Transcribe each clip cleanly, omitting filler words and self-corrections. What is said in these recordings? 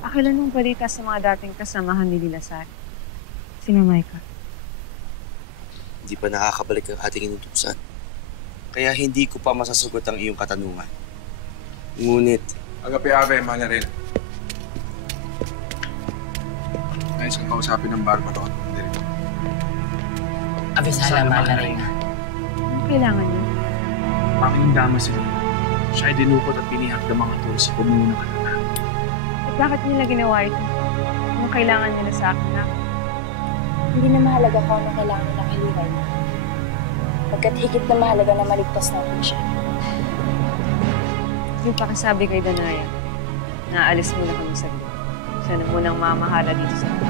Akilan mong balita sa mga dating kasamahan ni Lilasar. Sino Micah? Hindi pa nakakabalik ang ating inutusan. Kaya hindi ko pa masasagot ang iyong katanungan. Ngunit... Agapi-ave, mahal na rin. Nais kong kausapin ng bar pato. Abisala, mahal na rin. Ano kailangan niyo? Pakingdama sila. Siya ay dinukot at binihag ng mga tol sa pumuno ng kanila. At bakit nila ginawa ito? Anong kailangan nila sa akin na? Hindi na mahalaga kung anong kailangan nila kay Levi. Pagkat higit na mahalaga na maligtas natin siya. Yung pakasabi kay Danaya, naalis muna kami sa gito. Siya na munang mamahala dito sa gito.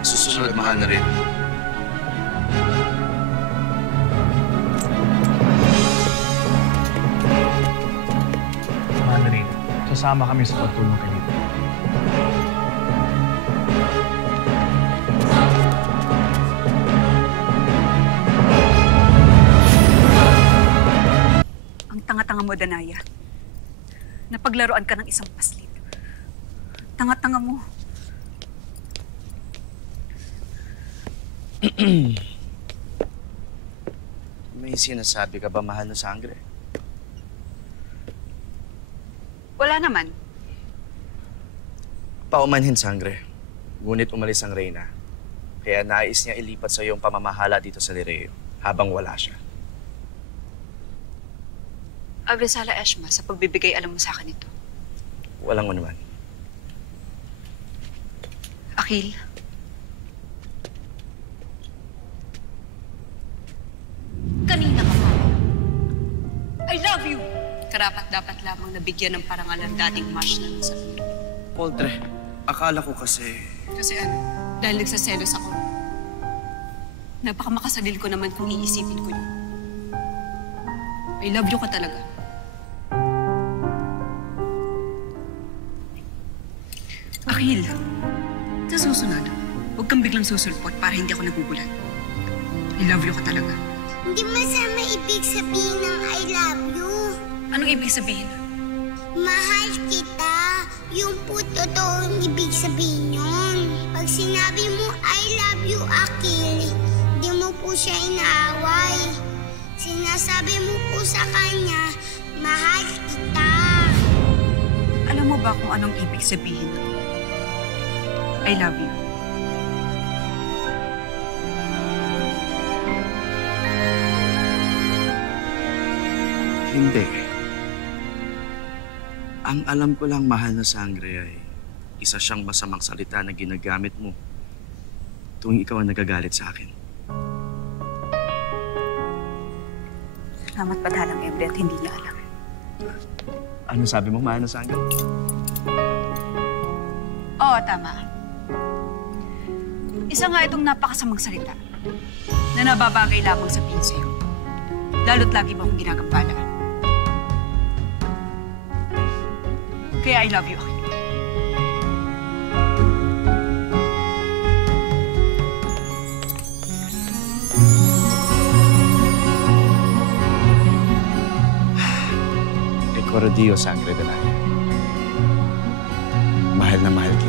Susunod, mahal na rin. Mahal na rin. Sasama kami sa pagtulong kay Levi. Ang tanga-tanga mo, Danaya. Napaglaruan ka ng isang paslit. Tanga-tanga mo. May sinasabi ka ba, mahal na sangre? Wala naman. Paumanhin, sangre. Ngunit umalis ang Reyna. Kaya nais niya ilipat sa iyong pamamahala dito sa Lireo habang wala siya. Abisala, Eshma, sa pagbibigay alam mo sa akin ito. Walang anuman. Akil. Kanina ka pa. I love you! Karapat-dapat lamang nabigyan ng parangal ang dating mash na sa iyo. Poltre, akala ko kasi... Kasi ano? Dahil nagsaselos ako. Napakamakasalil ko naman kung iisipin ko yun. I love you ka talaga. Akil, sa susunod, huwag kang biglang susulpot para hindi ako nagugulat. I love you ka talaga. Hindi masama ibig sabihin ng I love you. Anong ibig sabihin? Mahal kita. Yung po totoong ibig sabihin yun. Pag sinabi mo I love you, Akil, hindi mo po siya inaaway. Sinasabi mo po sa kanya, mahal kita. Alam mo ba kung anong ibig sabihin nun? I love you. Hindi. Ang alam ko lang, mahal na sangre, ay isa siyang masamang salita na ginagamit mo tuwing ikaw ang nagagalit sa akin. Salamat padalang Ebre at hindi niya alam. Ano sabi mo, mahal na sangre? Oo, tama. Isa nga itong napakasamang salita na nababagay lamang sabihin sa'yo. Lalo't lagi mo akong ginagampalaan. Kaya I love you, Akil. Recordio, sangre de la. Mahal na mahal kita.